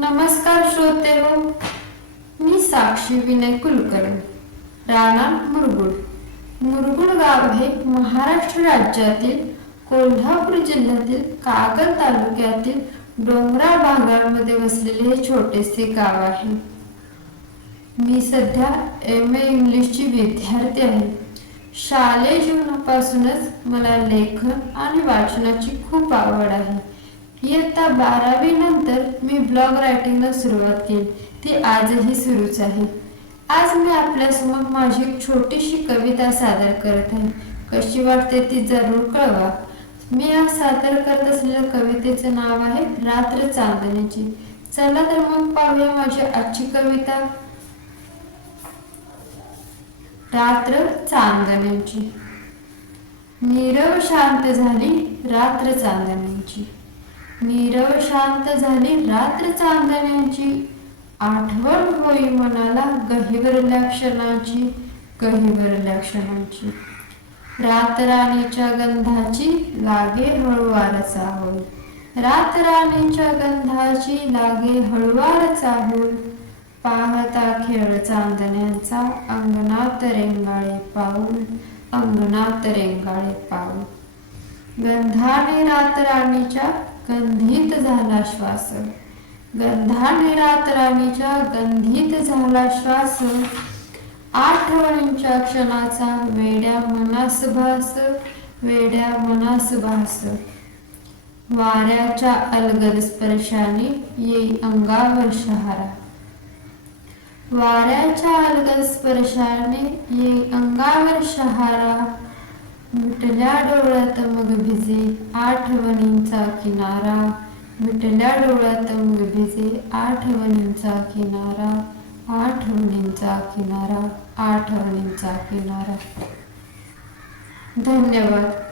नमस्कार श्रोते हो मी साक्षी विनय कुलकर्णी राणा मुरगुड. मुरगुड गाव हे महाराष्ट्र राज्यातील कोल्हापूर जिल्ह्यातील कागल तालुक्यातील डोंगराळ भागामध्ये वसलेले हे छोटेसे गाव आहे. मी सध्या एम ए इंग्लिशची विद्यार्थी आहे. शालेय जीवनापासूनच मला लेखन आणि वाचनाची खूप आवड आहे. इयत्ता बारावी नंतर मी ब्लॉग रायटिंगला सुरुवात केली. ती आजही सुरूच आहे. आज मी आपल्यासमोर माझी एक छोटीशी कविता सादर करत आहे. कशी वाटते ती जरूर कळवा. मी आज सादर करत असलेल्या कवितेचं नाव आहे रात्र चांदण्याची. चला तर मग पाहूया माझी आजची कविता. रात्र चांदण्याची. नीरव शांत झाली रात्र चांदण्याची. नीरव शांत झाली रात्र चांदण्याची. आठवण होई मनाला गहिवरल्या क्षणाची गहिवरल्या क्षणाची. रातराणीच्या गंधाची लागे हळुवारचा होय रातराणीच्या गंधाची लागे हळुवारचा होय पाहता खेळ चांदण्यांचा अंगणात रेंगाळे पाऊल अंगणात रेंगाळे पाऊल गंधाने रातराणीच्या गंधित झाला श्वास. गंधाने गंधित झाला श्वास. आठवणींच्या क्षणाचा वेड्या मनास भास वेड्या मनास भास. वाऱ्याच्या अलगद स्पर्शाने येई अंगावर शहारा. वाऱ्याच्या अलगद स्पर्शाने येई अंगावर शहारा. मिटल्या डोळ्यात मग भिजे आठवणींचा किनारा. मिटल्या डोळ्यात मग भिजे आठवणींचा किनारा. आठवणींचा किनारा आठवणींचा किनारा. धन्यवाद.